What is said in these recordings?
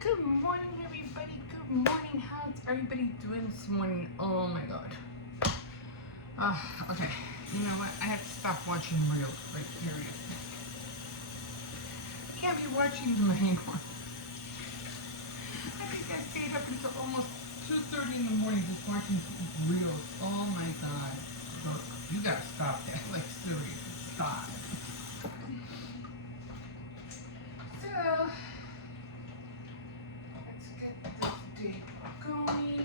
Good morning, everybody. Good morning. How's everybody doing this morning? Oh my god. Okay. You know what? I have to stop watching reels. Like, period. I can't be watching them anymore. I think I stayed up until almost 2:30 in the morning just watching reels. Oh my god. Look, you gotta stop that. Like, seriously. Stop. So, let's get this day going.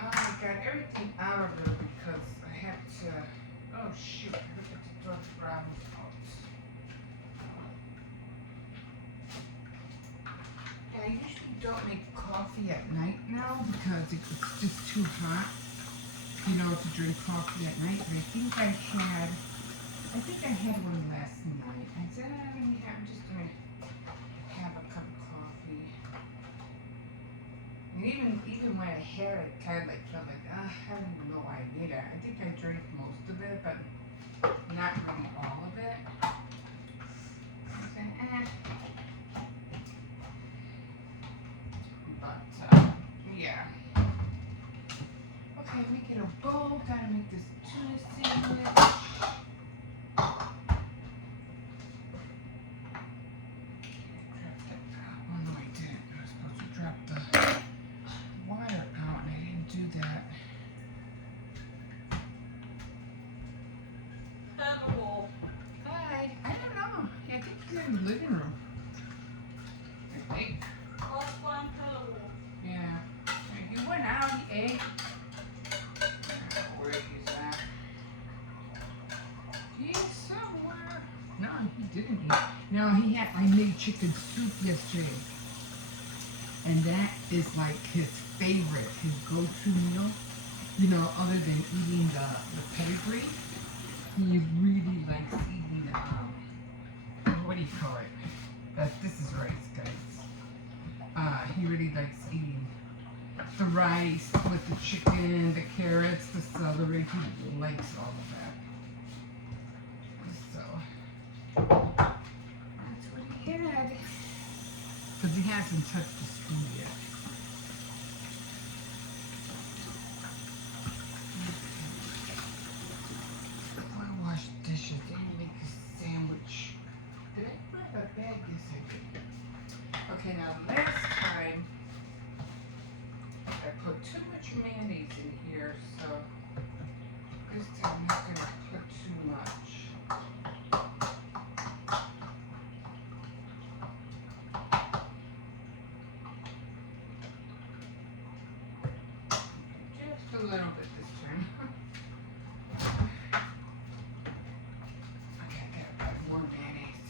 I got everything out of her because I had to. Oh shoot! I have to throw the gravels out. And I usually don't make coffee at night now because it's just too hot, you know, to drink coffee at night. But I think I had one last night. I said, I'm just gonna have a cup of coffee. And even when I had it, kind of like felt like, I don't even know why I did it. I think I drank most of it, but not really all of it. I said, But yeah. Okay, make it a bowl. Gotta make this tuna sandwich. Oh no, I didn't. I was supposed to drop the water out, and I didn't do that. Hello. Hi. I don't know. I think he's in the living room. I think. Osborne, hello. Yeah. He went out. He ate. I don't know where he's at. He's somewhere. No, he didn't eat. No, I made chicken soup yesterday. And that is like his favorite, his go-to meal. You know, other than eating the pedigree, he really likes eating what do you call it? This is rice, guys. He really likes eating the rice with the chicken, the carrots, the celery. He likes all of that. So that's what he had. Because he hasn't touched the spoon yet. I want to wash dishes. I didn't make a sandwich. Did I grab a bag? Yes, I did. Okay, now last time I put too much mayonnaise in here, so this time I'm not going to put too much. Just a little bit this time. Okay, I gotta put more mayonnaise.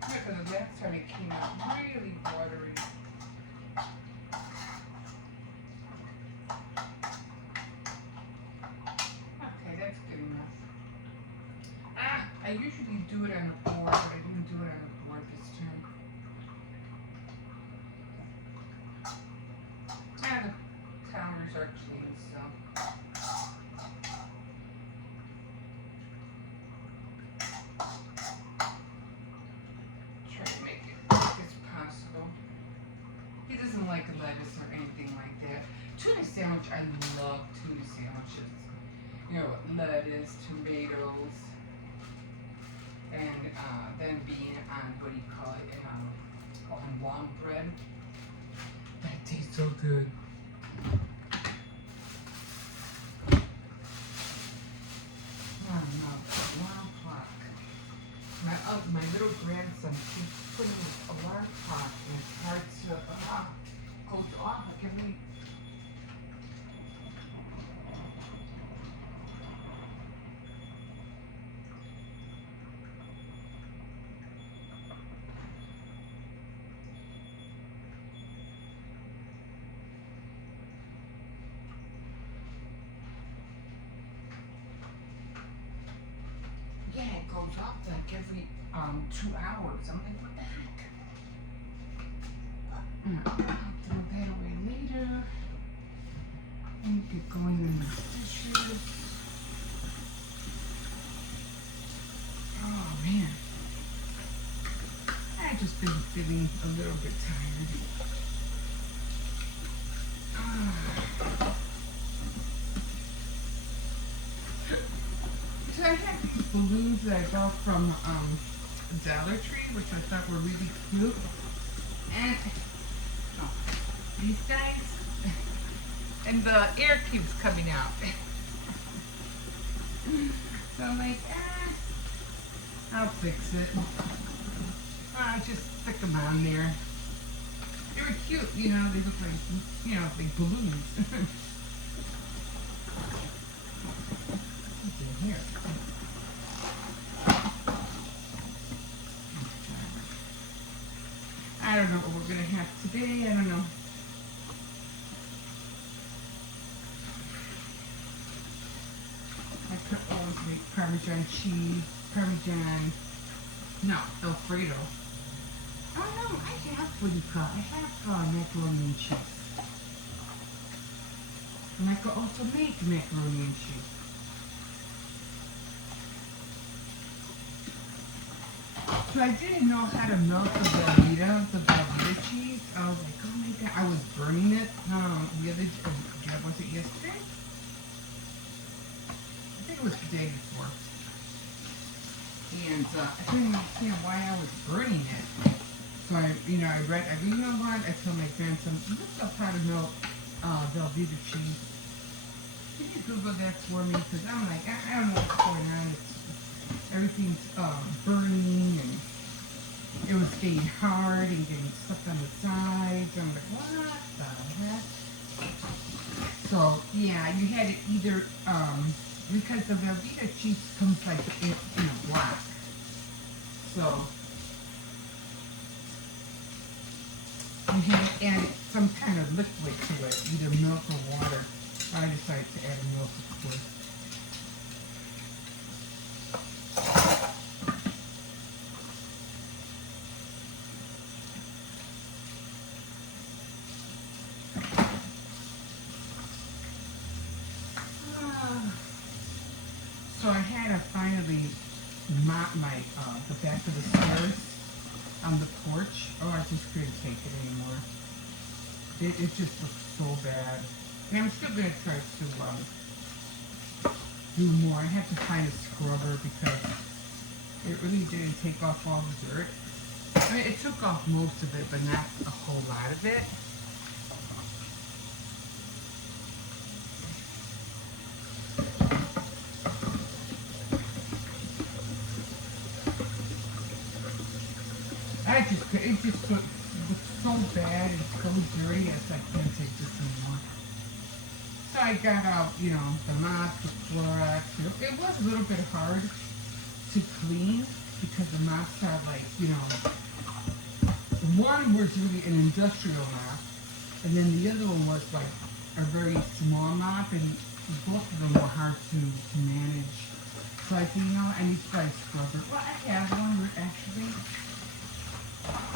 Because the last time it came out really watery. Okay, that's good enough. I usually do it on a board, but I didn't do it on a board this time. The counters are clean, so. Try to make it as quick as possible. He doesn't like lettuce or anything like that. Tuna sandwich, I love tuna sandwiches. You know, lettuce, tomatoes, and then being on, what do you call it, on long bread. That tastes so good. Oh no, 1 o'clock. My little grandson keeps putting his alarm clock and it's hard to go off. I can read. Yeah, it goes off like every 2 hours. I'm like, what the heck? I'll throw that away later. And get going in the dishes. Oh man. just been feeling a little bit tired. So I had these balloons that I got from Dollar Tree, which I thought were really cute. And these guys, and the air keeps coming out. So I'm like, I'll fix it. I'll just stick them on there. They were cute, you know, they look like, you know, big balloons. What's in here? I don't know what we're gonna have today, I don't know. I could always make Parmesan cheese, Alfredo. Oh no, I have what you call, I have macaroni and cheese. And I could also make macaroni and cheese. So I didn't know how to melt the Velveeta cheese. I was like, oh my god, I was burning it was it yesterday? I think it was the day before. And I couldn't understand why I was burning it. So I read, you know what? I told my grandson, look up how to melt Velveeta cheese. Can you Google that for me? Because I'm like, I don't know what's going on. Everything's burning, and it was getting hard and getting stuck on the sides. I'm like, what the heck? So yeah, you had it either because the Velveeta cheese comes like in a block. So you had to add some kind of liquid to it, either milk or water. I decided to add milk, of course. So I had to finally mop the back of the stairs on the porch. Oh, I just couldn't take it anymore. It just looks so bad. And I'm still going to try to do more. I have to find a scrubber because it really didn't take off all the dirt. I mean, it took off most of it, but not a whole lot of it. It just looks so bad and so dirty. I can't take this anymore. So I got out, the mop, the Clorox. It was a little bit hard to clean because the mops are like, one was really an industrial mop, and then the other one was like a very small mop, and both of them were hard to manage. So I said, I need to buy a scrubber. Well, I have one actually.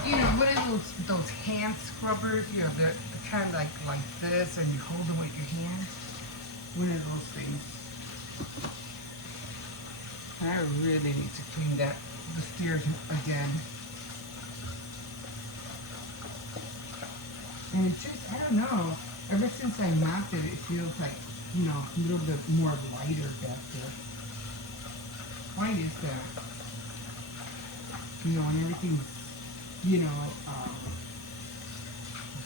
What are those hand scrubbers? They're kind of like this, and you hold them with your hand. One of those things. I really need to clean the stairs again. And it's just, I don't know, ever since I mopped it, it feels like, a little bit more lighter back there. Why is that? And everything's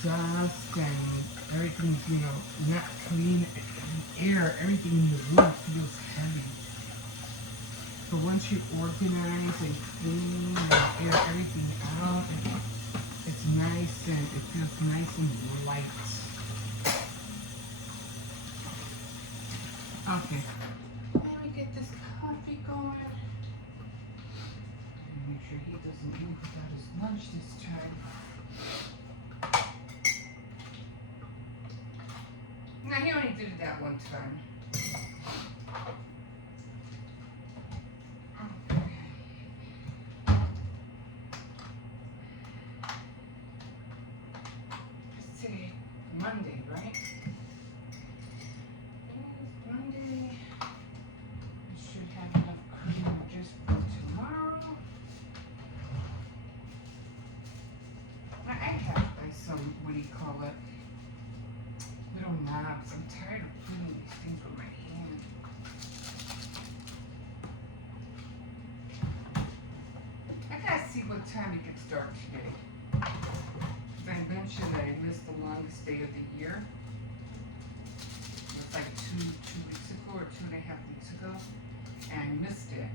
dust and everything's, not clean. The air, everything in the room feels heavy. But once you organize and clean and air everything out, it's nice and it feels nice and light. Okay. Let me get this coffee going. Make sure he doesn't leave without his lunch this time. Now he only did it that one time. Okay. Let's say Monday, right? Monday. I should have enough cream just for tomorrow. see what time it gets dark today. As I mentioned, I missed the longest day of the year. It was like two weeks ago or 2.5 weeks ago, and I missed it.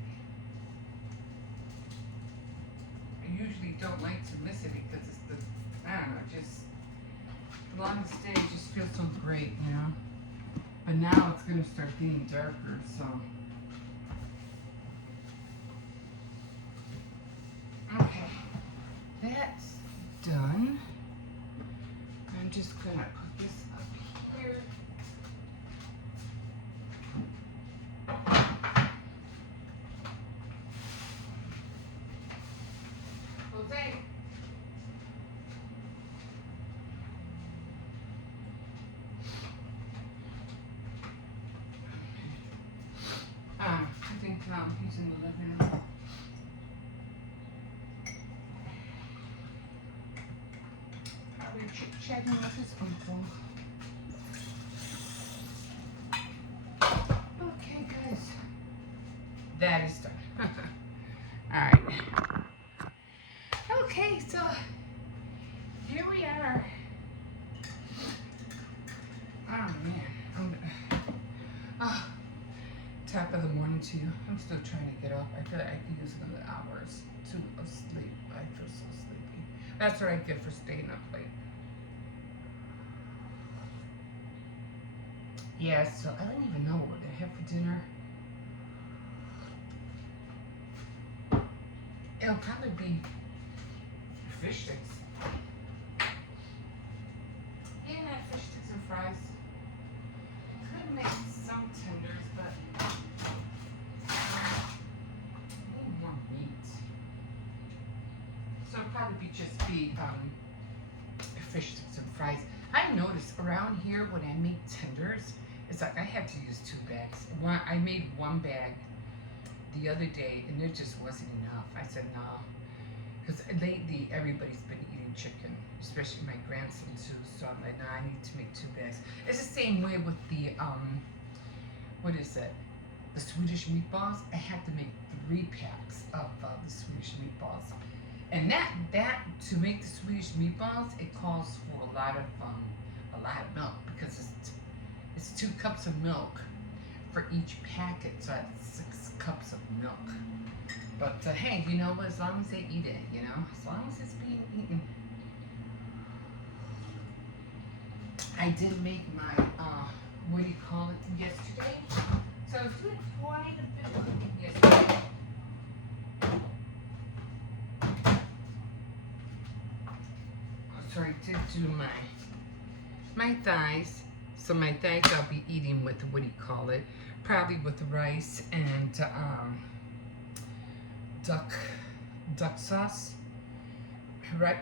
I usually don't like to miss it because it's I don't know, just the longest day just feels so great, you know. But now it's gonna start getting darker, so. Okay, that's done. I'm just gonna put this up here. Jose. I think he's in the living room. Probably chit-chatting with his uncle. Okay, guys. That is done. Alright. Okay, so here we are. Oh man. Top of the morning to you. I'm still trying to get up. I feel like I could use another hour of sleep. I feel so sleepy. That's what I get for staying up late. Yeah, so I don't even know what we're gonna have for dinner. It'll probably be fish sticks. Yeah, fish sticks and fries. Could make some tenders, but I need more meat. So it'll probably just be fish sticks and fries. I noticed around here when I make tenders, it's like I have to use 2 bags. I made 1 bag the other day and it just wasn't enough. I said no, because lately everybody's been eating chicken, especially my grandson too. So I'm like, no, I need to make 2 bags. It's the same way with the what is it? The Swedish meatballs. I had to make 3 packs of the Swedish meatballs, and that to make the Swedish meatballs, it calls for a lot of milk because it's 2 cups of milk for each packet, so that's 6 cups of milk. But hey, you know what? As long as they eat it, you know, as long as it's being eaten. I did make my what do you call it yesterday? So I was doing quite a bit of cooking yesterday. So I did do my thighs. So my thighs I'll be eating with what do you call it? Probably with rice and duck sauce, right?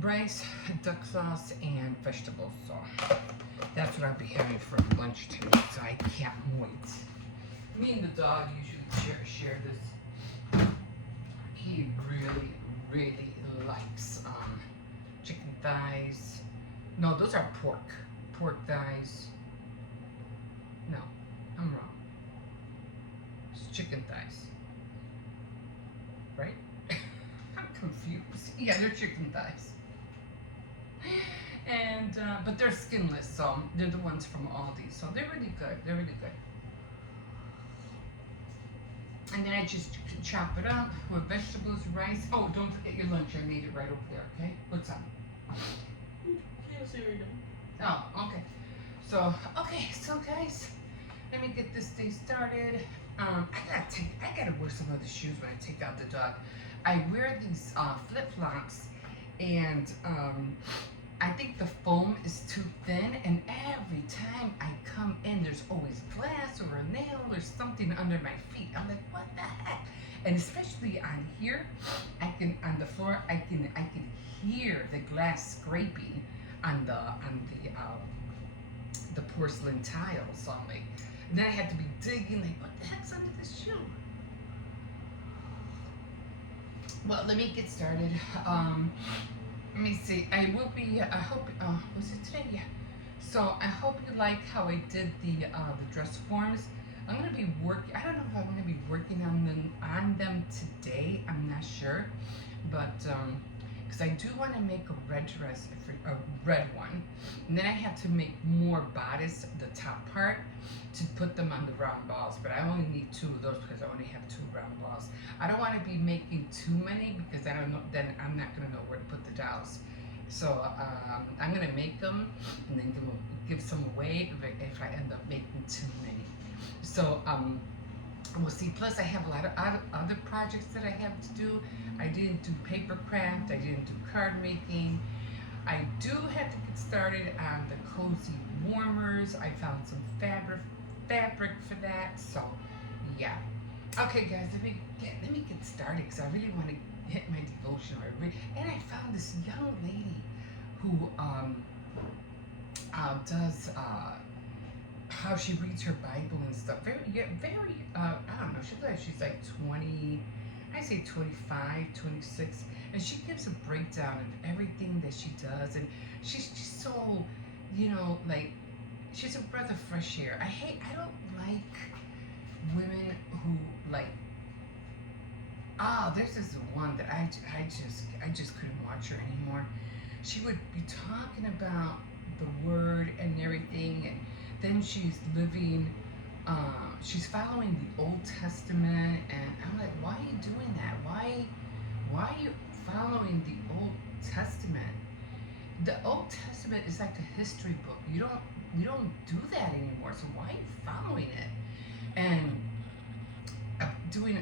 Rice, duck sauce, and vegetables. So that's what I'll be having for lunch today. So I can't wait. Me and the dog usually share this. He really likes chicken thighs. No, those are pork thighs. No, I'm wrong. It's chicken thighs. Right? I'm confused. Yeah, they're chicken thighs. And, but they're skinless, so they're the ones from Aldi. So they're really good. They're really good. And then I just chop it up with vegetables, rice. Oh, don't forget your lunch. I made it right over there, okay? What's up? Oh, okay. So guys, let me get this day started. I gotta wear some other shoes when I take out the dog. I wear these flip-flops, and I think the foam is too thin, and every time I come in, there's always glass or a nail or something under my feet. I'm like, what the heck? And especially on here, on the floor, I can hear the glass scraping on the porcelain tiles on me. And then I had to be digging, like, what the heck's under this shoe? Well, let me get started. Let me see. I hope. Was it today? Yeah. So I hope you like how I did the dress forms. I'm gonna be I don't know if I'm gonna be working on them on them today. I'm not sure, but because I do want to make a red dress, a red one, and then I have to make more bodice, the top part, to put them on the round balls. But I only need 2 of those because I only have 2 round balls. I don't want to be making too many because I don't know. Then I'm not gonna know where to put the dolls. So I'm gonna make them and then give some away if I end up making too many. So we'll see. Plus, I have a lot of other projects that I have to do. I didn't do paper craft. I didn't do card making. I do have to get started on the cozy warmers. I found some fabric for that. So, yeah. Okay, guys, let me get started because I really want to hit my devotional. And I found this young lady who does how she reads her Bible and stuff. Very I don't know. She's like 20. I say 25, 26, and she gives a breakdown of everything that she does, and she's just so, like, she's a breath of fresh air. I don't like women who like. There's this one that I just couldn't watch her anymore. She would be talking about the word and everything, and then she's living. She's following the Old Testament, and I'm like, why are you doing that? Why are you following the Old Testament? The Old Testament is like a history book. We don't do that anymore. So why are you following it? And doing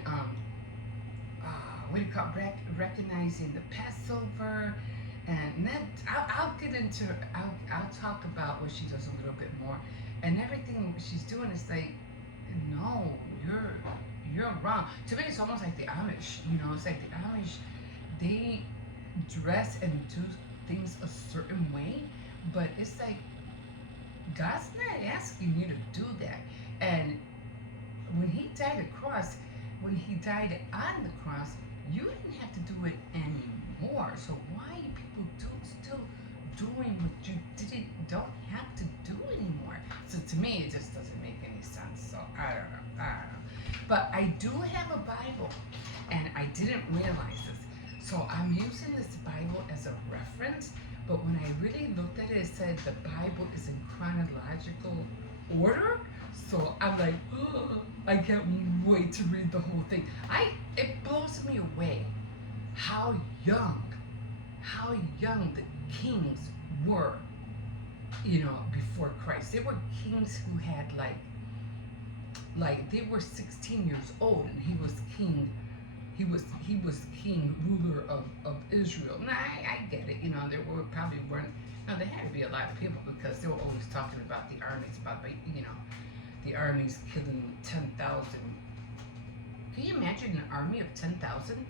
what do you call it? Recognizing the Passover, and then I'll get into. I'll talk about what she does a little bit more, and everything she's doing is like, no, you're wrong. To me, it's almost like the Amish. It's like the Amish. They dress and do things a certain way, but it's like God's not asking you to do that. And when He died on the cross, you didn't have to do it anymore. So why are people still doing what you don't have to do anymore? So to me, it just doesn't make any sense. So I don't know. But I do have a Bible, and I didn't realize this. So I'm using this Bible as a reference, but when I really looked at it, it said the Bible is in chronological order. So I'm like, I can't wait to read the whole thing. It blows me away how young the kings were, before Christ. They were kings who had like they were 16 years old, and he was king. He was king, ruler of Israel. Now I get it. There probably weren't. No, there had to be a lot of people because they were always talking about the armies, the armies killing 10,000. Can you imagine an army of 10,000?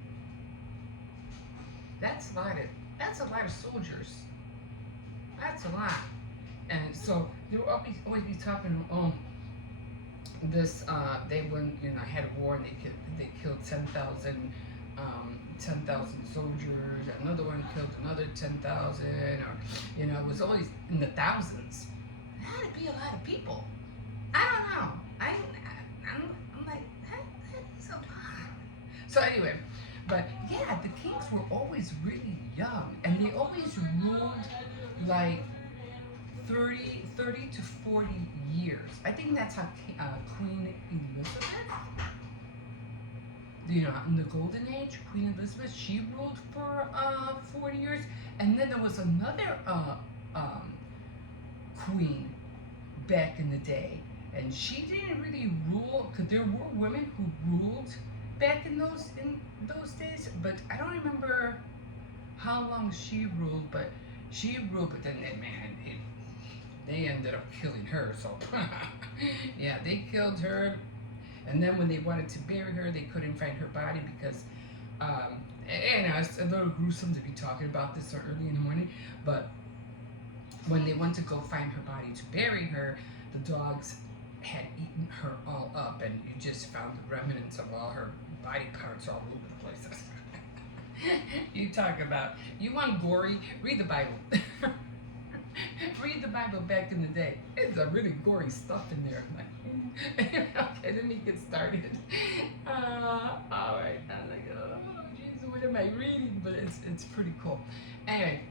That's a lot of soldiers. That's a lot. And so they will always be talking. They went. Had a war, and they killed 10,000 soldiers. Another one killed another 10,000, or it was always in the thousands. It had to be a lot of people. I don't know. I'm like, that is a lot. So anyway, but yeah, the kings were always really young, and they always ruled like 30 to 40 years. I think that's how Queen Elizabeth, in the Golden Age, Queen Elizabeth, she ruled for 40 years, and then there was another queen back in the day. And she didn't really rule, because there were women who ruled back in those days, but I don't remember how long she ruled. But then they ended up killing her. So yeah, they killed her, and then when they wanted to bury her, they couldn't find her body because it's a little gruesome to be talking about this so early in the morning. But when they went to go find her body to bury her, the dogs had eaten her all up, and you just found the remnants of all her body parts all over the place. You talk about, you want gory? Read the Bible. Read the Bible back in the day. It's a really gory stuff in there. Okay, let me get started. of my reading, but it's pretty cool. Anyway,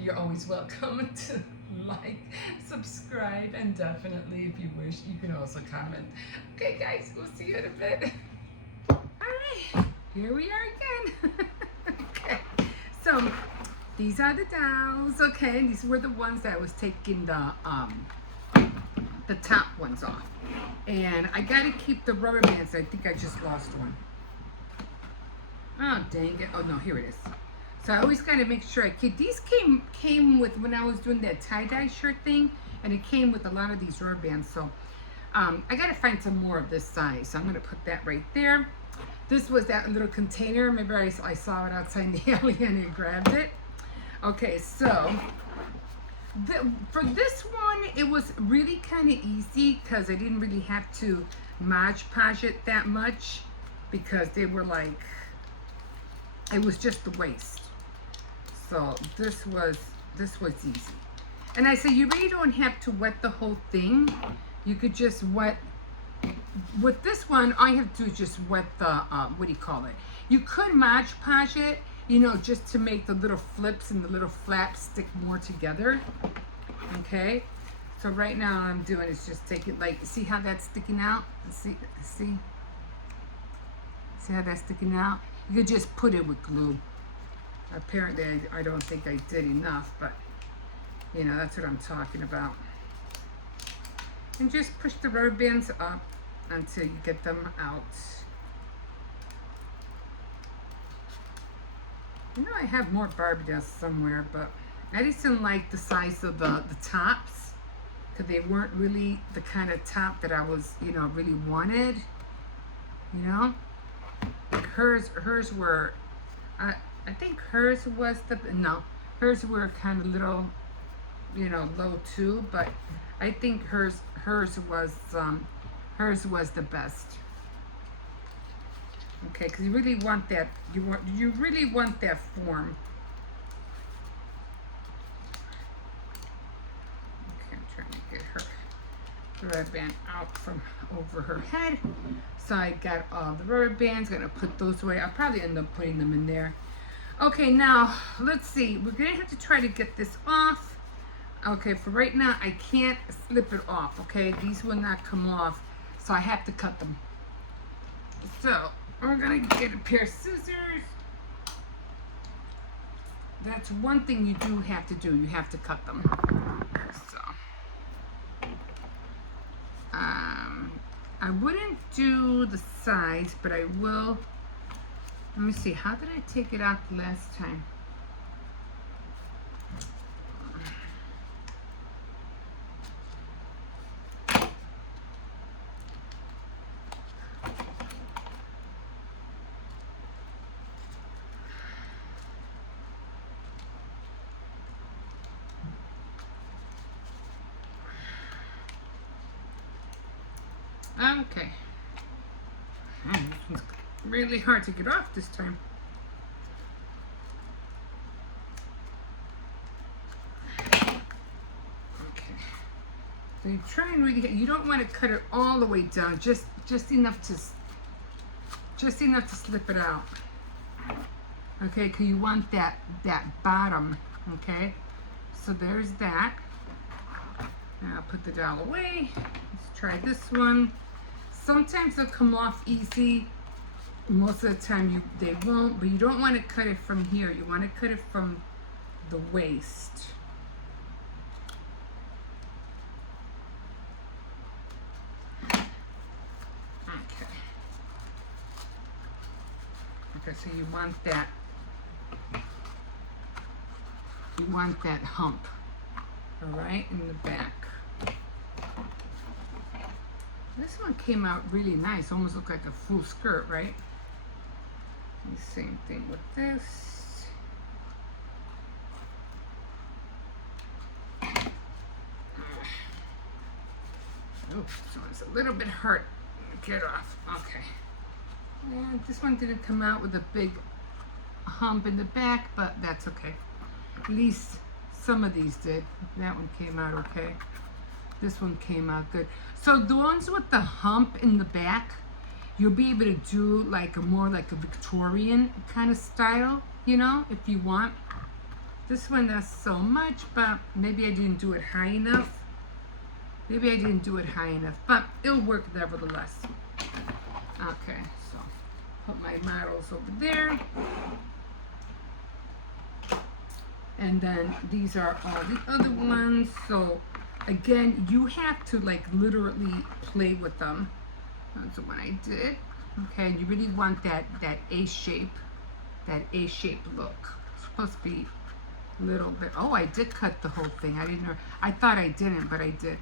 you're always welcome to like, subscribe, and definitely, if you wish, you can also comment. Okay, guys, we'll see you in a bit. All right, here we are again. Okay, so these are the dolls. Okay, these were the ones that I was taking the top ones off, and I gotta keep the rubber bands. I think I just lost one. Oh dang it! Oh no, here it is. So I always gotta make sure I keep these. Came with when I was doing that tie-dye shirt thing, and it came with a lot of these rubber bands. So I gotta find some more of this size. So I'm gonna put that right there. This was that little container. Remember I saw it outside the alley and I grabbed it. Okay, so for this one, it was really kind of easy because I didn't really have to Mod Podge it that much, because they were like, it was just the waist. So this was easy. And I said, you really don't have to wet the whole thing. You could just wet, with this one, all you have to do is just wet the, what do you call it? You could Mod Podge it, you know, just to make the little flips and the little flaps stick more together. Okay, so right now I'm doing is just take it, like, see how that's sticking out? See how that's sticking out? You could just put it with glue. Apparently I don't think I did enough, but you know, that's what I'm talking about. And just push the rubber bands up until you get them out. You know, I have more Barbie dolls somewhere, but I just didn't like the size of the tops, because they weren't really the kind of top that I was, you know, really wanted. You know, like hers were, I think hers was hers were kind of little, you know, low too, but I think hers was the best. Okay, because you really want that, you really want that form. Okay, I'm trying to get her rubber band out from over her head. So I got all the rubber bands, gonna put those away. I'll probably end up putting them in there. Okay, now let's see. We're gonna have to try to get this off. Okay, for right now, I can't slip it off. Okay, these will not come off, so I have to cut them. So we're gonna get a pair of scissors. That's one thing you do have to do. You have to cut them. So I wouldn't do the sides, but I will. Let me see. How did I take it out the last time? Okay. It's really hard to get off this time. Okay. So you try and really you don't want to cut it all the way down, just enough to slip it out. Okay, because you want that bottom. Okay. So there's that. Now I'll put the doll away. Let's try this one. Sometimes they'll come off easy. Most of the time they won't, but you don't want to cut it from here. You want to cut it from the waist. Okay. Okay, so you want that hump, all right, in the back. This one came out really nice, almost looked like a full skirt, right? And the same thing with this. Oh, this one's a little bit hard to get off. Okay. And this one didn't come out with a big hump in the back, but that's okay. At least some of these did. That one came out okay. This one came out good. So the ones with the hump in the back, you'll be able to do like a more like a Victorian kind of style, you know, if you want. This one does so much, but maybe I didn't do it high enough. Maybe I didn't do it high enough, but it'll work nevertheless. Okay, so put my models over there. And then these are all the other ones. So again, you have to like literally play with them. That's the one I did. Okay, you really want that A shape look. It's supposed to be a little bit. Oh, I did cut the whole thing. I didn't know. I thought I didn't, but I did.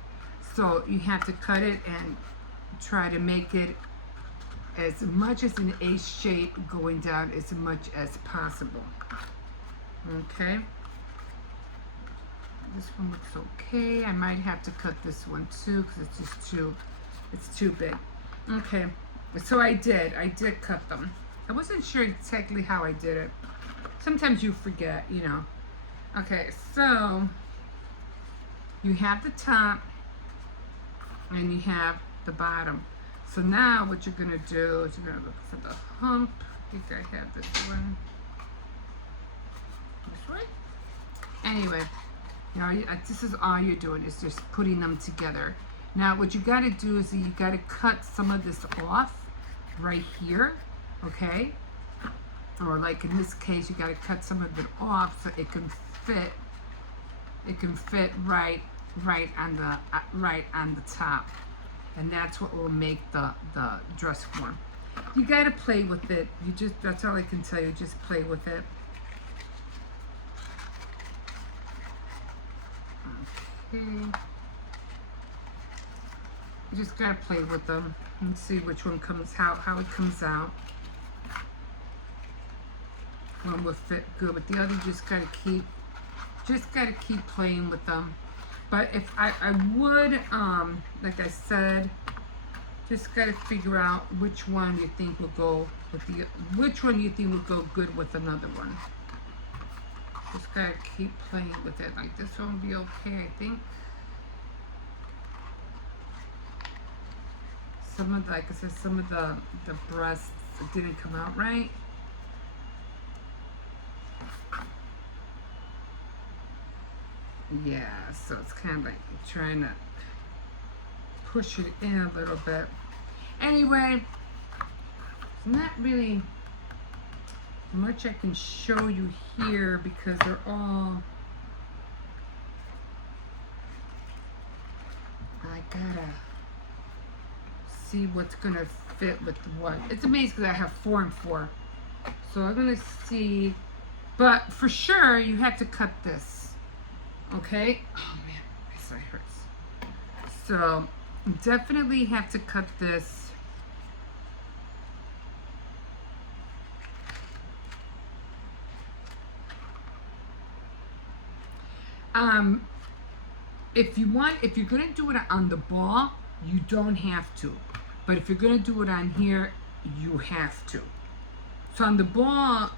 So you have to cut it and try to make it as much as an A shape going down as much as possible. Okay. This one looks okay. I might have to cut this one too because it's too big. Okay, so I did cut them. I wasn't sure exactly how I did it. Sometimes you forget, you know. Okay, so you have the top and you have the bottom. So now what you're gonna do is you're gonna look for the hump. I think I have this one. This one? Anyway, you know, this is all you're doing is just putting them together. Now what you gotta do is you gotta cut some of this off right here, okay? Or like in this case, you gotta cut some of it off so it can fit. It can fit right on the top, and that's what will make the dress form. You gotta play with it. That's all I can tell you. Just play with it. Okay. You just gotta play with them and see which one comes, how it comes out. One will fit good, but the other just gotta keep playing with them. But if I would, like I said, just gotta figure out which one you think will go with which one you think will go good with another one. Just gotta keep playing with it. Like this one will be okay, I think. Some of the, like I said, some of the breasts didn't come out right. Yeah, so it's kind of like trying to push it in a little bit. Anyway, not really much I can show you here because they're all, I gotta see what's gonna fit with what. It's amazing because I have 4 and 4. So I'm gonna see, but for sure you have to cut this. Okay? Oh man, my side hurts. So definitely have to cut this. If you're gonna do it on the ball, you don't have to. But if you're gonna do it on here, you have to. So on the ball,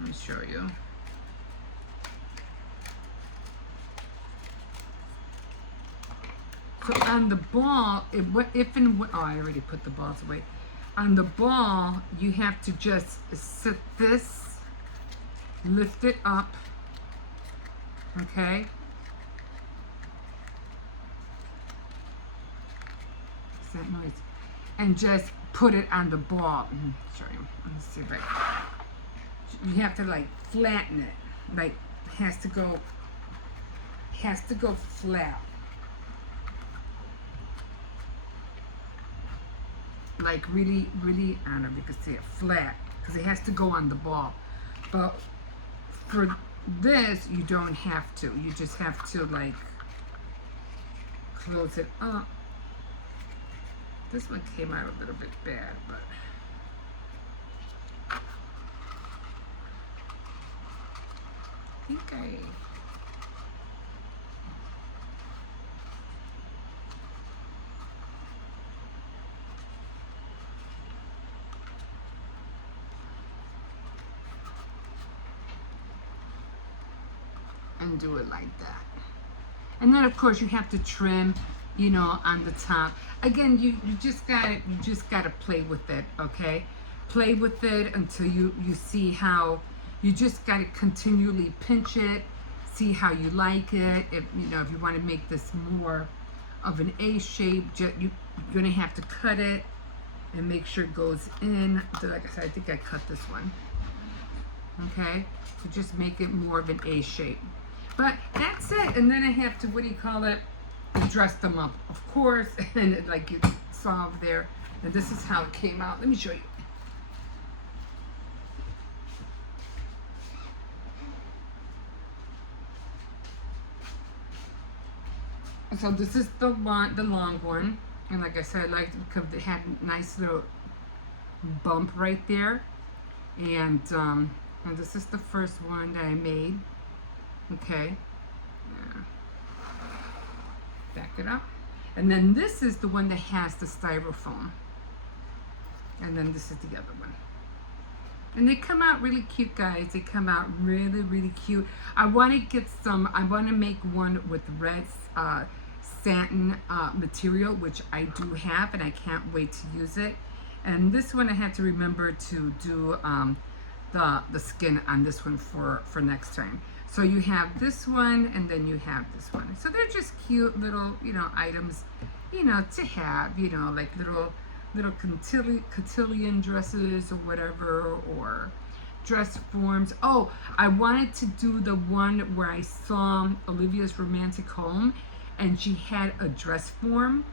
let me show you. So on the ball, oh, I already put the balls away. On the ball, you have to just sit this, lift it up, okay? What's that noise? And just put it on the ball. Sorry, let me see if you have to like flatten it. Like has to go flat. Like really, really, I don't know if you can see it, flat, because it has to go on the ball. But for this, you don't have to. You just have to like close it up. This one came out a little bit bad, but I think and do it like that. And then of course you have to trim you know, on the top. Again, you just gotta play with it, okay? Play with it until you see how, you just gotta continually pinch it, see how you like it. If you know, if you want to make this more of an A shape, you're gonna have to cut it and make sure it goes in. So like I said, I think I cut this one. Okay, so just make it more of an A shape. But that's it. And then I have to, what do you call it? Dress them up, of course. And like you saw over there. And this is how it came out. Let me show you. So this is the long one. And like I said, I liked it because it had a nice little bump right there. And this is the first one that I made. Okay. Yeah. Back it up. And then this is the one that has the styrofoam. And then this is the other one. And they come out really cute, guys. They come out really, really cute. I want to make one with red satin material, which I do have, and I can't wait to use it. And this one I have to remember to do the skin on this one for next time. So you have this one, and then you have this one. So they're just cute little, you know, items, you know, to have, you know, like little cotillion dresses or whatever, or dress forms. Oh, I wanted to do the one where I saw Olivia's Romantic Home, and she had a dress form,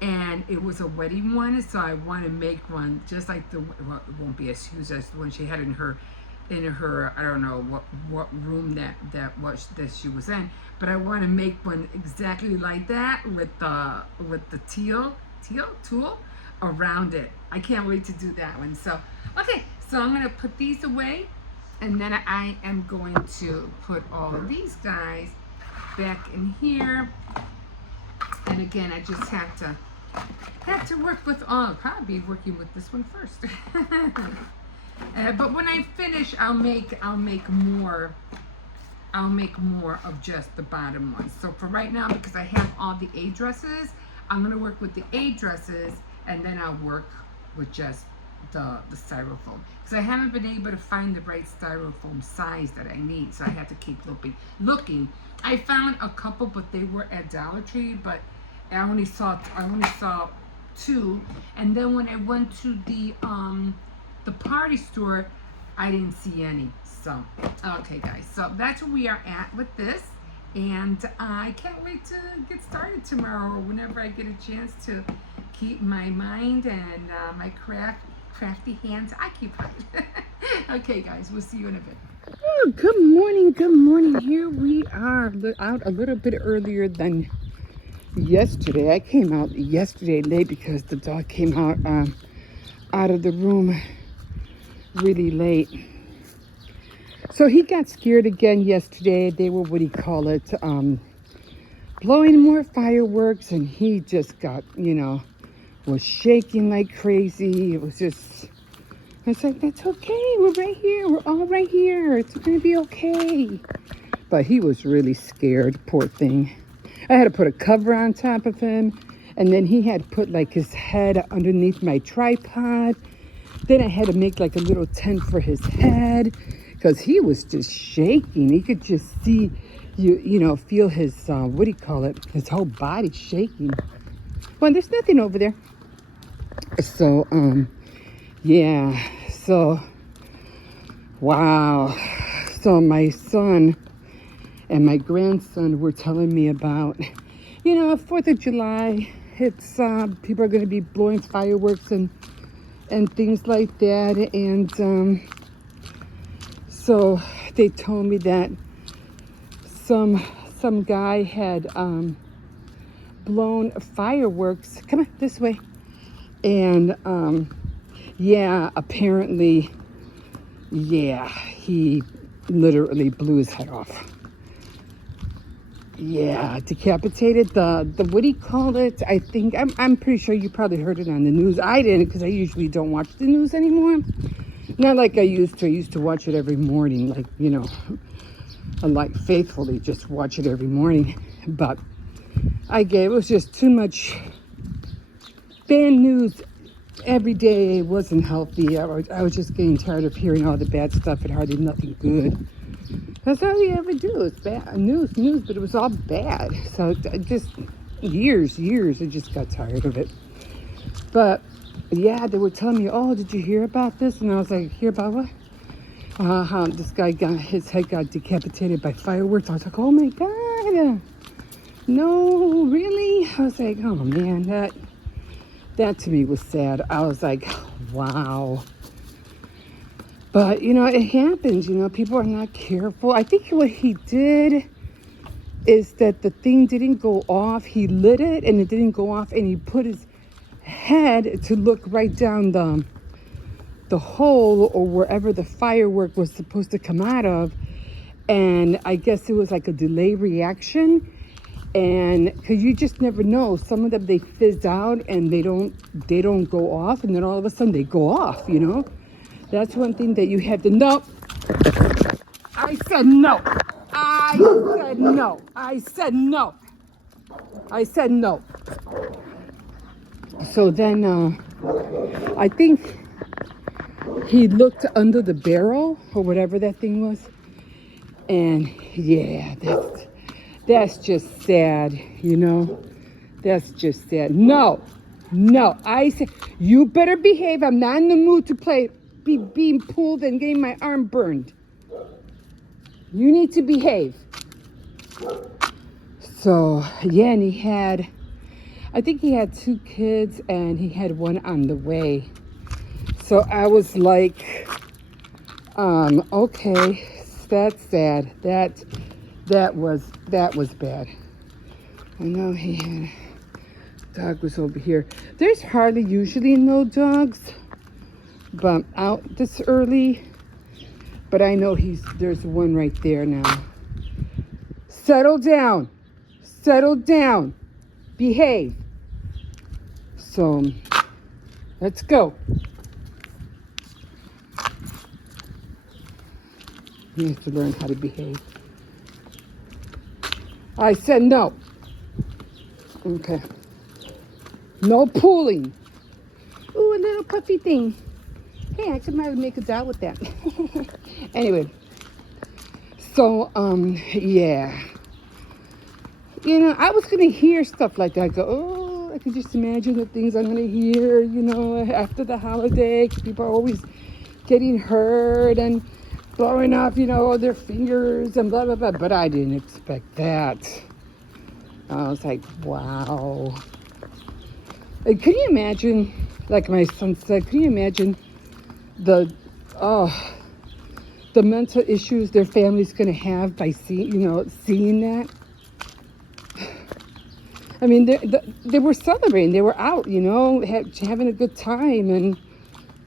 and it was a wedding one. So I want to make one just like well, it won't be as huge as the one she had in her I don't know what room that she was in, but I want to make one exactly like that with the teal tulle around it. I can't wait to do that one. So okay, so I'm gonna put these away, and then I am going to put all of these guys back in here. And again, I just have to work with all. I'll probably be working with this one first. But when I finish, I'll make more of just the bottom ones. So for right now, because I have all the A dresses, I'm gonna work with the A dresses, and then I'll work with just the styrofoam, because I haven't been able to find the right styrofoam size that I need. So I have to keep looking. I found a couple, but they were at Dollar Tree, but I only saw 2. And then when I went to the party store, I didn't see any. So okay, guys, so that's where we are at with this, and I can't wait to get started tomorrow, or whenever I get a chance to keep my mind and my crafty hands occupied. Okay, guys, we'll see you in a bit. Oh, good morning. Here we are, out a little bit earlier than yesterday. I came out yesterday late because the dog came out of the room really late. So he got scared again yesterday. They were, what do you call it, blowing more fireworks, and he just got, you know, was shaking like crazy. It was just, I was like, that's okay, we're right here, we're all right here, it's gonna be okay. But he was really scared, poor thing. I had to put a cover on top of him, and then he had put like his head underneath my tripod. Then I had to make like a little tent for his head, because he was just shaking. He could just see, you know, feel his, what do you call it, his whole body shaking. Well, there's nothing over there. So, yeah, so, wow. So my son and my grandson were telling me about, you know, 4th of July, it's, people are going to be blowing fireworks and things like that. And, so they told me that some guy had, blown fireworks. Come on, this way. And, yeah, apparently, yeah, he literally blew his head off. Yeah, decapitated. The what do you call it? I think, I'm pretty sure you probably heard it on the news. I didn't, because I usually don't watch the news anymore. Not like I used to. I used to watch it every morning, like, you know, like faithfully just watch it every morning. But It was just too much bad news every day. It wasn't healthy. I was just getting tired of hearing all the bad stuff and hardly nothing good. That's all we ever do. It's bad news, but it was all bad. So just years, I just got tired of it. But yeah, they were telling me, oh, did you hear about this? And I was like, hear about what? How this guy his head got decapitated by fireworks. I was like, oh my God. No, really? I was like, oh man, that to me was sad. I was like, wow. But, it happens, people are not careful. I think what he did is that the thing didn't go off. He lit it and it didn't go off, and he put his head to look right down the hole or wherever the firework was supposed to come out of. And I guess it was like a delay reaction. And because you just never know, some of them, they fizz out and they don't go off, and then all of a sudden they go off. That's one thing that you have to know. I said no. So then I think he looked under the barrel or whatever that thing was, and yeah, that's just sad. That's just sad. No, I said you better behave. I'm not in the mood to be being pulled and getting my arm burned. You need to behave. So yeah, and I think he had 2 kids and he had one on the way. So I was like, okay, that's sad. That was bad. I know he had dog was over here. There's hardly usually no dogs, but out this early. But I know there's one right there now. Settle down, behave. So let's go. He has to learn how to behave. I said no. Okay. No pulling. Ooh, a little puffy thing. Hey, I could might make a doll with that. Anyway. So, yeah. I was going to hear stuff like that. I go, oh, I could just imagine the things I'm going to hear, after the holiday. People are always getting hurt and blowing off, their fingers and blah, blah, blah. But I didn't expect that. I was like, wow. Like, can you imagine, like my son said, can you imagine the mental issues their family's going to have by seeing that? I mean, they were celebrating. They were out, having a good time. And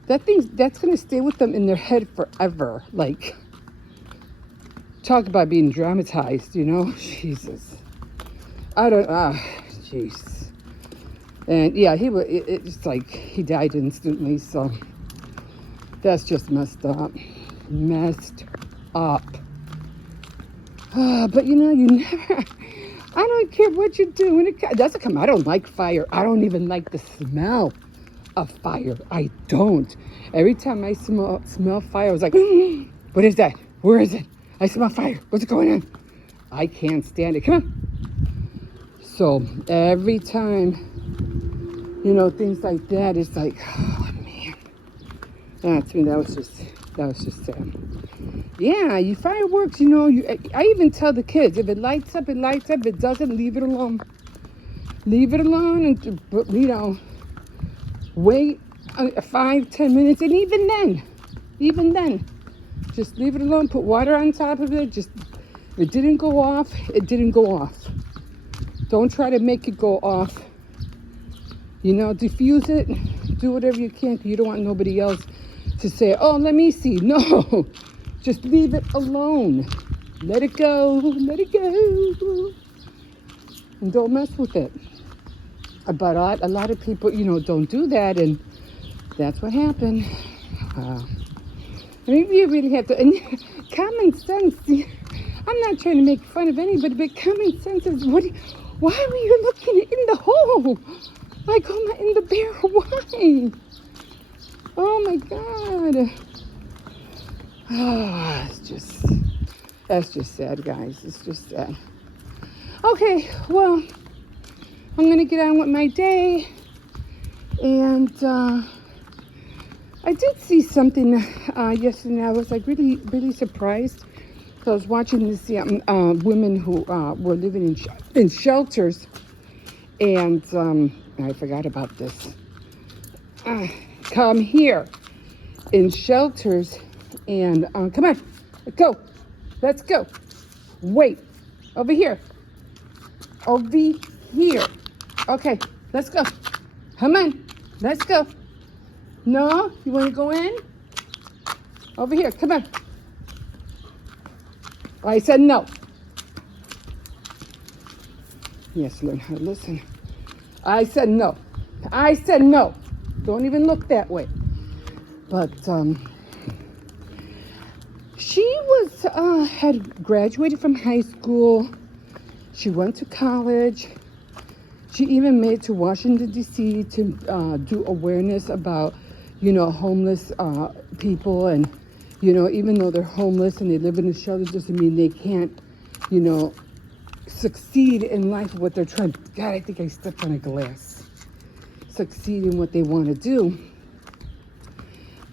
that's going to stay with them in their head forever. Like, talk about being dramatized, Jesus. Jeez. And yeah, it's like he died instantly. So that's just messed up. But you never, I don't care what you do when it doesn't come. I don't like fire. I don't even like the smell of fire. I don't. Every time I smell fire, I was like, what is that? Where is it? I smell fire. What's going on? I can't stand it. Come on. So every time, things like that, it's like, oh man. To me, that was just sad. Yeah, you fireworks, I even tell the kids, if it lights up, it lights up. If it doesn't, leave it alone. Leave it alone and, wait 5-10 minutes. And even then, just leave it alone. Put water on top of it. Just, if it didn't go off, it didn't go off. Don't try to make it go off. Diffuse it. Do whatever you can. You don't want nobody else to say, oh, let me see. No, just leave it alone. Let it go. And don't mess with it. But a lot of people, don't do that. And that's what happened. You really have to, and common sense, I'm not trying to make fun of anybody, but common sense is, Why were you looking in the hole? Like, I'm not in the barrel. Why? Oh my God. Ah, that's just sad, guys. It's just sad. Okay, well, I'm gonna get on with my day. And I did see something yesterday. I was like really, really surprised. So I was watching this women who were living in shelters, and I forgot about this. Come here in shelters, and come on, let's go. Wait, over here. Okay, let's go. Come on, let's go. No, you want to go in? Over here, come on. I said no. Yes, learn how to listen. I said no. Don't even look that way. But she had graduated from high school. She went to college. She even made it to Washington, D.C. to do awareness about, homeless people. And, even though they're homeless and they live in a shelter, doesn't mean they can't, succeed in life, what they're trying. God, I think I stepped on a glass. Succeed in what they want to do.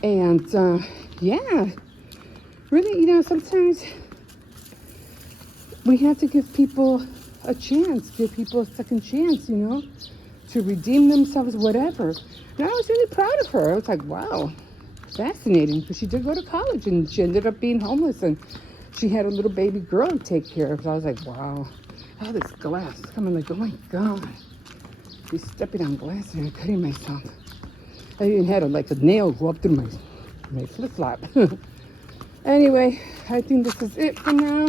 And, yeah, really, sometimes we have to give people a chance, give people a second chance, to redeem themselves, whatever. And I was really proud of her. I was like, wow, fascinating, because she did go to college and she ended up being homeless, and she had a little baby girl to take care of. So I was like, wow, all this glass coming, like, oh my God, be stepping on glass and I'm cutting myself. I even had a nail go up through my flip-flop. Anyway, I think this is it for now.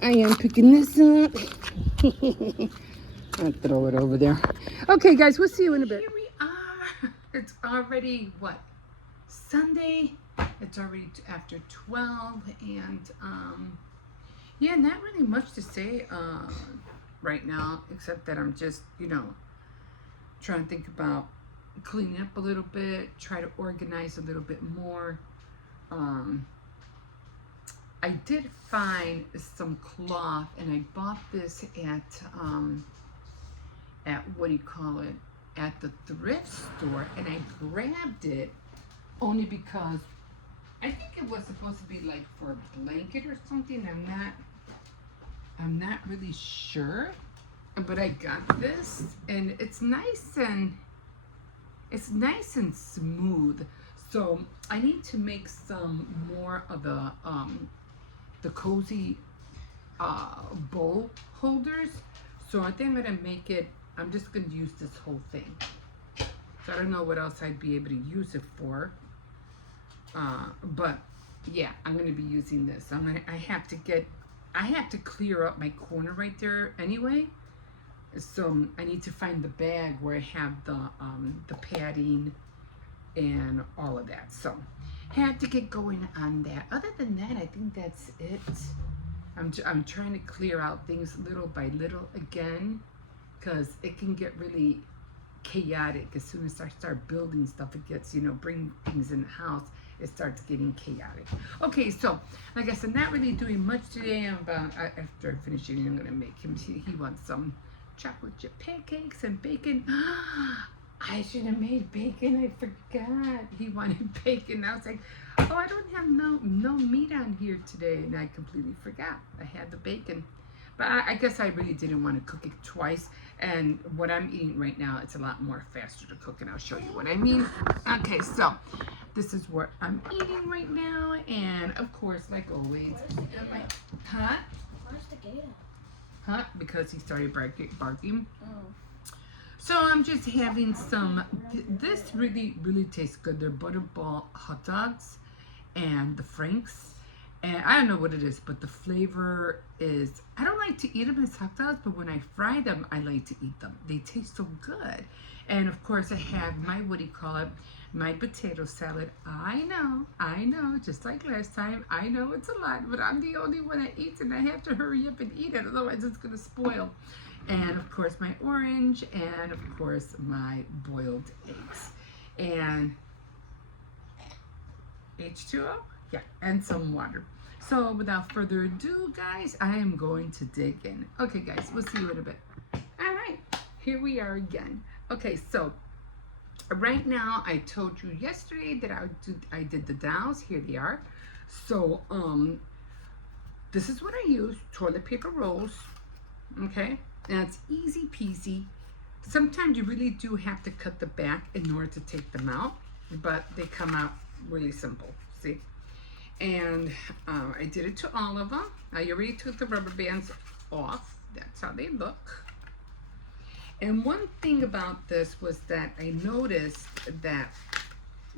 I am picking this up. I'll throw it over there. Okay, guys, we'll see you in a bit. Here we are. It's already, Sunday. It's already after 12. And, yeah, not really much to say right now, except that I'm just, trying to think about cleaning up a little bit, try to organize a little bit more. I did find some cloth, and I bought this at at the thrift store, and I grabbed it only because I think it was supposed to be like for a blanket or something. I'm not really sure, but I got this, and it's nice and smooth. So I need to make some more of the cozy bowl holders. So I think I'm gonna make it. I'm just gonna use this whole thing. So I don't know what else I'd be able to use it for. But yeah, I'm gonna be using this. I have to clear up my corner right there anyway. So I need to find the bag where I have the padding and all of that. So had to get going on that. Other than that, I think that's it. I'm trying to clear out things little by little again, because it can get really chaotic as soon as I start building stuff. It gets, bring things in the house, it starts getting chaotic. Okay, so like I said, not really doing much today. After I finish eating, I'm gonna make him. He wants some chocolate chip pancakes and bacon. I should have made bacon. I forgot. He wanted bacon. I was like, oh, I don't have no meat on here today, and I completely forgot. I had the bacon. But I guess I really didn't want to cook it twice. And what I'm eating right now, it's a lot more faster to cook, and I'll show you what I mean. Okay, so this is what I'm eating right now. And of course, like always, huh? Where's the gator? Huh? Because he started barking. Oh. So I'm just having some, this really, really tastes good. They're Butterball hot dogs and the Franks. And I don't know what it is, but the flavor is, I don't like to eat them as hot dogs, but when I fry them, I like to eat them. They taste so good. And of course I have my, my potato salad. I know, just like last time. I know it's a lot, but I'm the only one that eats, and I have to hurry up and eat it, otherwise it's gonna spoil. And of course my orange, and of course my boiled eggs, and H2O, yeah, and some water. So without further ado, guys, I am going to dig in. Okay, guys, we'll see you in a bit. All right, here we are again. Okay, so right now, I told you yesterday that I did the dowels. Here they are. So this is what I use: toilet paper rolls. Okay, and it's easy peasy. Sometimes you really do have to cut the back in order to take them out, but they come out really simple. See, and I did it to all of them. I already took the rubber bands off. That's how they look. And one thing about this was that I noticed that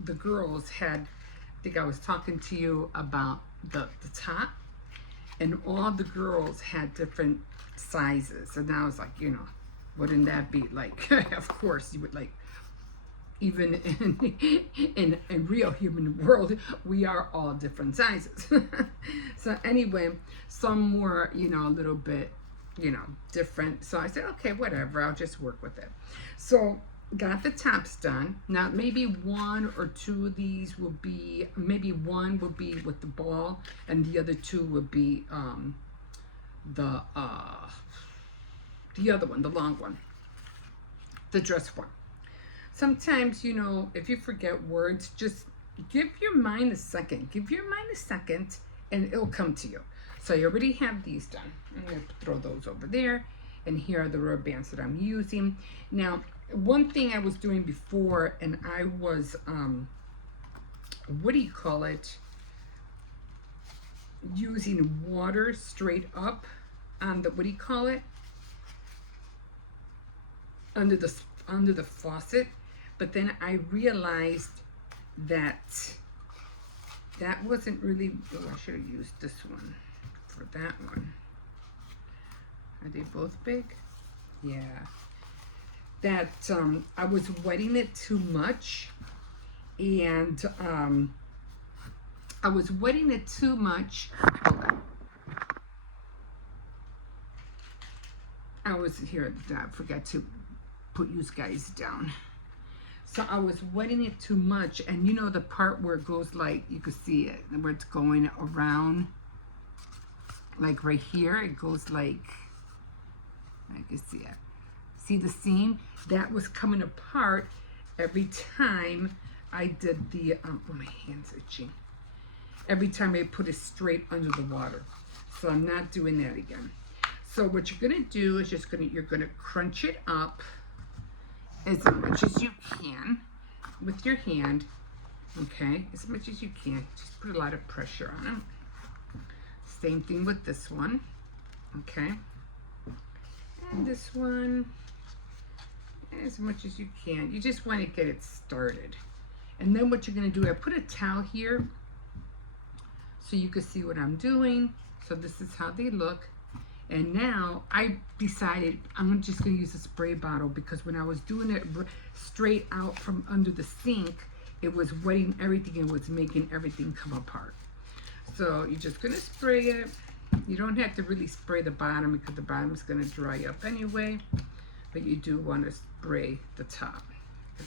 the girls had, I think I was talking to you about the top, and all the girls had different sizes. And I was like, you know, wouldn't that be like, of course you would like, even in real human world, we are all different sizes. So anyway, some were, you know, a little bit, you know, different. So I said, okay, whatever, I'll just work with it. So got the tops done. Now maybe one or two of these will be, maybe one will be with the ball, and the other two would be the other one, the long one, the dress one. Sometimes, you know, if you forget words, just give your mind a second. Give your mind a second, and it'll come to you. So I already have these done. I'm going to throw those over there. And here are the rubber bands that I'm using. Now, one thing I was doing before, and I was, what do you call it? Using water straight up on the, what do you call it? Under the faucet. But then I realized that that wasn't really, oh, I should have used this one for that one. Are they both big? Yeah. That I was wetting it too much, and I was wetting it too much. I was here, I forgot to put you guys down. So I was wetting it too much, and you know the part where it goes like, you can see it, where it's going around, like right here, it goes like, I can see it. See the seam? That was coming apart every time I did the, oh, my hand's itching. Every time I put it straight under the water. So I'm not doing that again. So what you're gonna do is you're gonna crunch it up as much as you can with your hand, okay? As much as you can. Just put a lot of pressure on it. Same thing with this one, okay? And this one, as much as you can. You just want to get it started. And then what you're going to do, I put a towel here so you can see what I'm doing. So this is how they look. And now I decided I'm just going to use a spray bottle, because when I was doing it straight out from under the sink, it was wetting everything and was making everything come apart. So you're just going to spray it. You don't have to really spray the bottom, because the bottom is going to dry up anyway. But you do want to spray the top.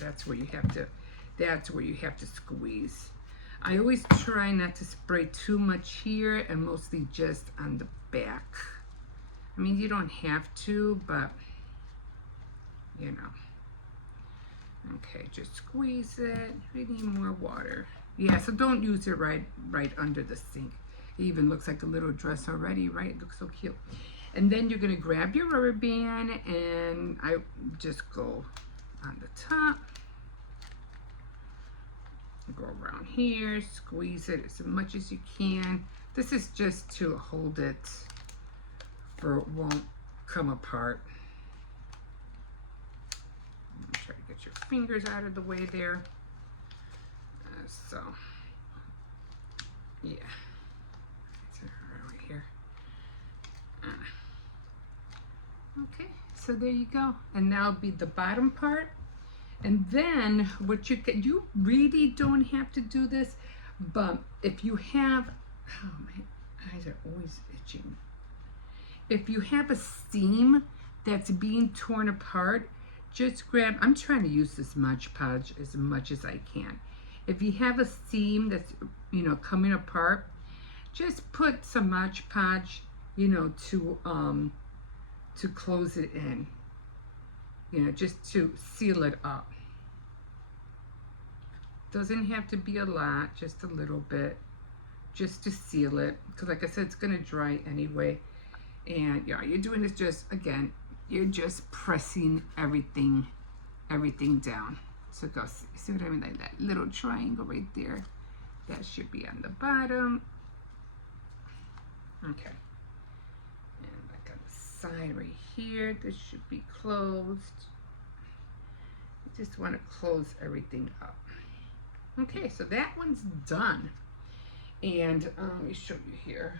That's where you have to squeeze. I always try not to spray too much here, and mostly just on the back. I mean, you don't have to, but you know. Okay, just squeeze it. We need more water. Yeah, so don't use it right under the sink. It even looks like a little dress already, right? It looks so cute. And then you're gonna grab your rubber band, and I just go on the top, go around here, squeeze it as much as you can. This is just to hold it or it won't come apart. Try to get your fingers out of the way there. So, yeah. Right here. Okay, so there you go. And now be the bottom part. And then what you really don't have to do this, but if you have, oh, my eyes are always itching. If you have a seam that's being torn apart, just grab, I'm trying to use this Mod Podge as much as I can. If you have a seam that's, coming apart, just put some Mod Podge, to close it in, just to seal it up. Doesn't have to be a lot, just a little bit, just to seal it, because like I said, it's going to dry anyway. And yeah, you're doing this just, again, you're just pressing everything down. So go see what I mean, like that little triangle right there, that should be on the bottom. Okay, and like on the side right here, this should be closed. You just want to close everything up. Okay, so that one's done. And let me show you here.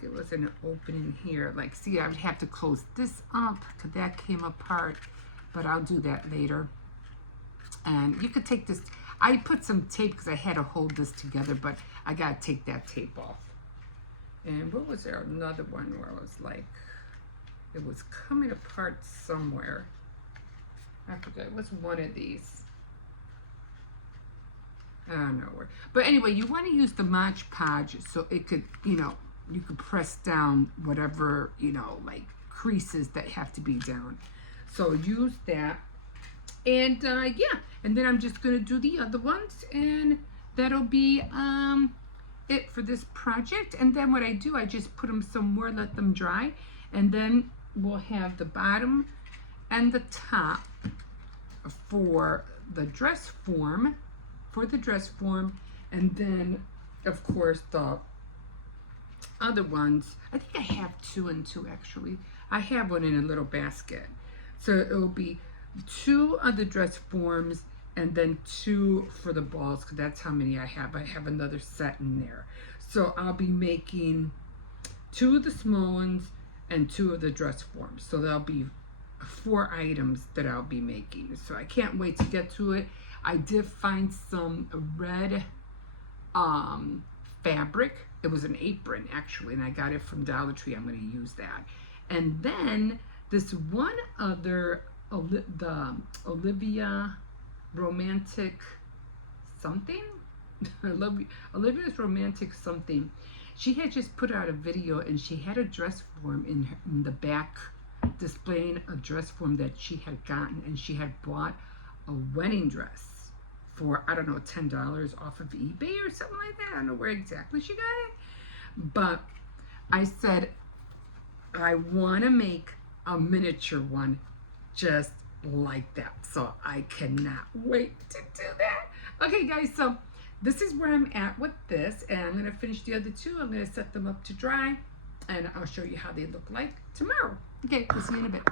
There was an opening here. Like, see, I would have to close this up because that came apart, but I'll do that later. And you could take this. I put some tape because I had to hold this together, but I got to take that tape off. And what was there? Another one where I was like, it was coming apart somewhere. I forgot. It was one of these. I don't know where. But anyway, you want to use the Mod Podge so it could, you could press down whatever, like creases that have to be down. So use that. And yeah, and then I'm just going to do the other ones, and that'll be it for this project. And then what I do, I just put them somewhere, let them dry, and then we'll have the bottom and the top for the dress form. And then of course the other ones, I think I have 2 and 2 actually. I have one in a little basket, so it'll be 2 of the dress forms and then 2 for the balls, because that's how many I have. I have another set in there, so I'll be making 2 of the small ones and 2 of the dress forms, so there'll be 4 items that I'll be making. So I can't wait to get to it. I did find some red fabric. It was an apron actually, and I got it from Dollar Tree. I'm going to use that. And then this one other, the Olivia Romantic something. Olivia's Romantic something. She had just put out a video, and she had a dress form in the back displaying a dress form that she had gotten, and she had bought a wedding dress for, I don't know, $10 off of eBay or something like that. I don't know where exactly she got it, but I said I want to make a miniature one just like that, so I cannot wait to do that. Okay guys, so this is where I'm at with this, and I'm going to finish the other 2. I'm going to set them up to dry, and I'll show you how they look like tomorrow. Okay, we'll see you in a bit.